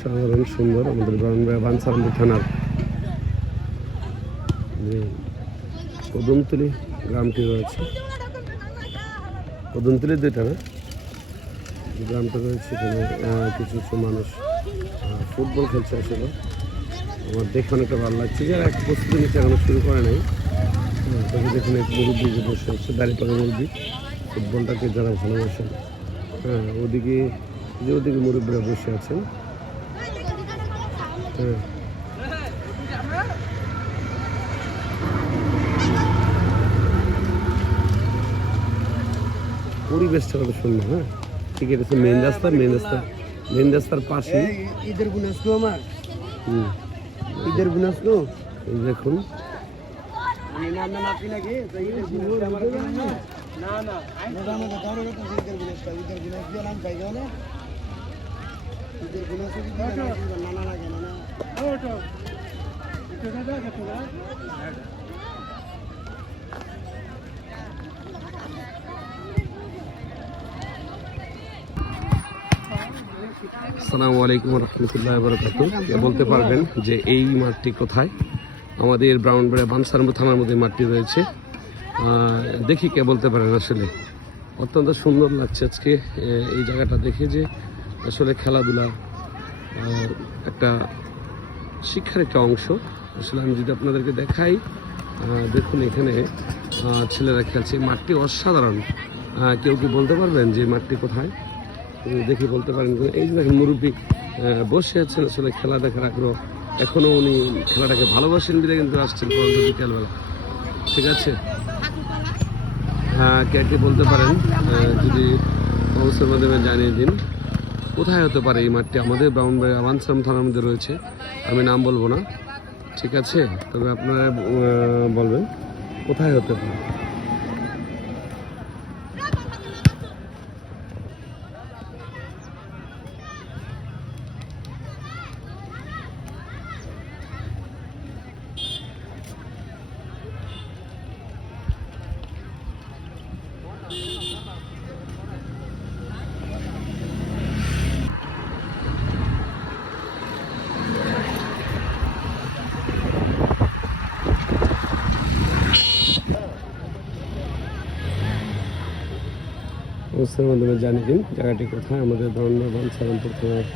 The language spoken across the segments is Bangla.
অসাধারণ সুন্দর আমাদের ব্রাহ্মণবাড়িয়া বাঞ্ছারামপুর থানার যে কদমতলী গ্রামটি রয়েছে, কদমতলী দুইটা না গ্রামটা রয়েছে, এখানে কিছু কিছু মানুষ ফুটবল খেলছে। আসলে আমার দেখে অনেকটা ভালো লাগছে, যারা এক প্রস্তুতি নিচ্ছে এখনো শুরু করে নাই। তবে দেখুন এক মুরব্বী যে বসে আছে, দাঁড়িয়ে পড়া মুরব্বী, ফুটবলটাকে যারা ভালোবাসেন। ওদিকে যে ওদিকে মুরব্বীরা বসে আছেন। পরিবেশটা কত সুন্দর। ঠিক আছে, মেন রাস্তার পাশে ঈদের বোনাস তো আমার ঈদের বোনাস তো দেখুন আসসালামু আলাইকুম রহমতুল্লাহ বারাকাতুহু। কে বলতে পারবেন যে এই মাঠটি কোথায়? আমাদের ব্রাহ্মণবাড়িয়া বাঞ্ছারামপুর থানার মধ্যে মাঠটি রয়েছে। দেখি কে বলতে পারেন। আসলে অত্যন্ত সুন্দর লাগছে আজকে এই জায়গাটা দেখে, যে আসলে খেলাধুলা একটা শিক্ষার একটা অংশ। আসলে আমি যদি আপনাদেরকে দেখাই, দেখুন এখানে ছেলেরা খেলছে। মাঠটি অসাধারণ। কেউ কি বলতে পারবেন যে মাঠটি কোথায়? দেখি বলতে পারেন। এই যে দেখেন মুরব্বী বসে আছেন, আসলে খেলা দেখার আগ্রহ। এখনও উনি খেলাটাকে ভালোবাসেন বলে কিন্তু আসছেন বিকেলবেলা। ঠিক আছে, কে বলতে পারেন যদি অবস্থার মাধ্যমে জানিয়ে দিন কোথায় হতে পারে এই মাঠটি। আমাদের ব্রাহ্মণবাড়িয়া বাঞ্ছারামপুর থানার মধ্যে রয়েছে, আমি নাম বলবো না। ঠিক আছে, তবে আপনারা বলবেন কোথায় হতে পারে। অবস্থার মাধ্যমে জানিয়ে দিন জায়গাটি কোথায়। আমাদের ব্রাহ্মণবাড়িয়া বাঞ্ছারামপুর থানার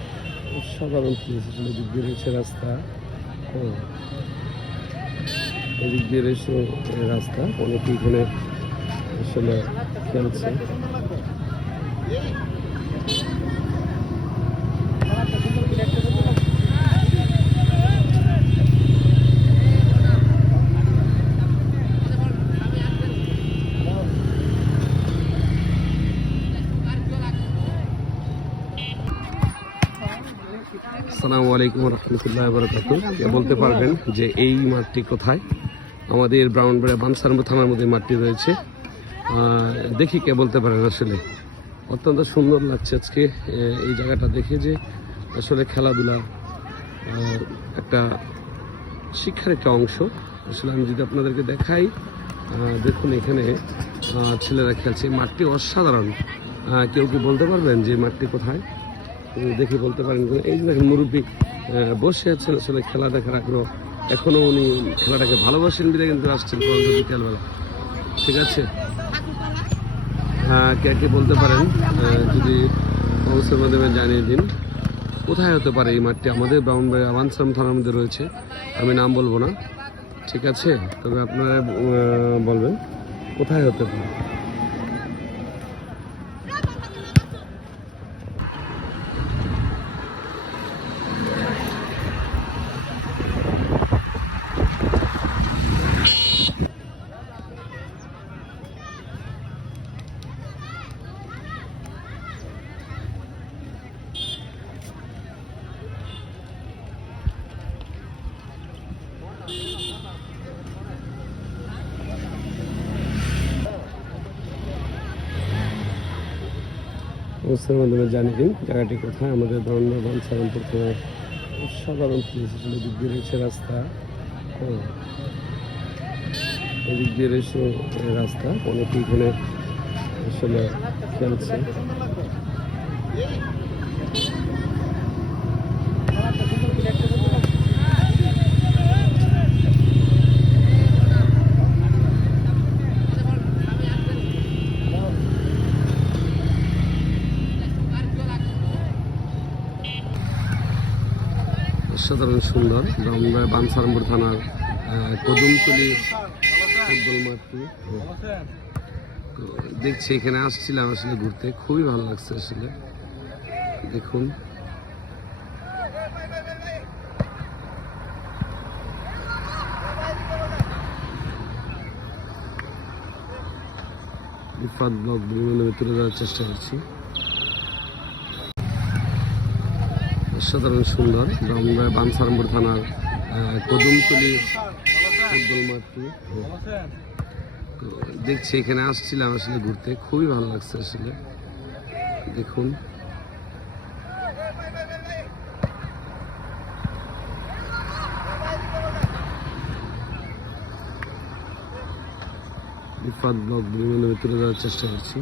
সাধারণ পুলিশ আসলে দিক দিয়ে রয়েছে রাস্তা। এদিক দিয়ে রয়েছে রাস্তা, অনেকে এখানে আসলে খেলছে। আসসালামু আলাইকুম রহমতুল্লাহ বারাকাতুহু। কে বলতে পারবেন যে এই মাঠটি কোথায়? আমাদের ব্রাহ্মণবাড়িয়া বাঞ্ছারামপুর থানার মধ্যে মাঠটি রয়েছে। দেখি কে বলতে পারেন। আসলে অত্যন্ত সুন্দর লাগছে আজকে এই জায়গাটা দেখে, যে আসলে খেলাধুলা একটা শিক্ষার একটা অংশ। আসলে আমি যদি আপনাদেরকে দেখাই, দেখুন এখানে ছেলেরা খেলছে। মাঠটি অসাধারণ। কেউ কি বলতে পারবেন যে মাঠটি কোথায়? দেখি বলতে পারেন। এই যে দেখেন মুরব্বী বসে আছেন, আসলে খেলা দেখার আগ্রহ। এখনও উনি খেলাটাকে ভালোবাসেন বলে কিন্তু আসছেন বিকেলবেলা। ঠিক আছে, কে বলতে পারেন যদি অবস্থার মাধ্যমে জানিয়ে দিন কোথায় হতে পারে এই মাঠটি। আমাদের ব্রাহ্মণবাড়িয়া বাঞ্ছারামপুর থানার মধ্যে রয়েছে, আমি নাম বলবো না। ঠিক আছে, তবে আপনারা বলবেন কোথায় হতে পারে। অবস্থার মাধ্যমে জানিয়ে দিন জায়গাটি কোথায়। আমাদের ব্রাহ্মণবাড়িয়া বাঞ্ছারামপুর থানার সাধারণ পুলিশ আসলে দিক দিয়ে রয়েছে রাস্তা। এদিক দিয়ে রয়েছে রাস্তা, অনেকে এখানে আসলে খেলছে। অসাধারণ সুন্দর ব্রাহ্মণবাড়িয়া বাঞ্ছারামপুর থানার কদমতলী ফুটবল মাঠটি। তো দেখছি এখানে আসছিলাম আসলে ঘুরতে, খুবই ভালো লাগছে আসলে। দেখুন ইফাত ব্লগ বিভিন্ন তুলে ধরার চেষ্টা করছি। অসাধারণ সুন্দর ব্রাহ্মণবাড়িয়া বাঞ্ছারামপুর থানার কদমতলী ফুটবল মাঠটি। তো দেখছি এখানে আসছিলাম আসলে ঘুরতে, খুবই ভালো লাগছে আসলে। দেখুন ইফাত ব্লগ বিভিন্ন তুলে ধরার চেষ্টা করছি।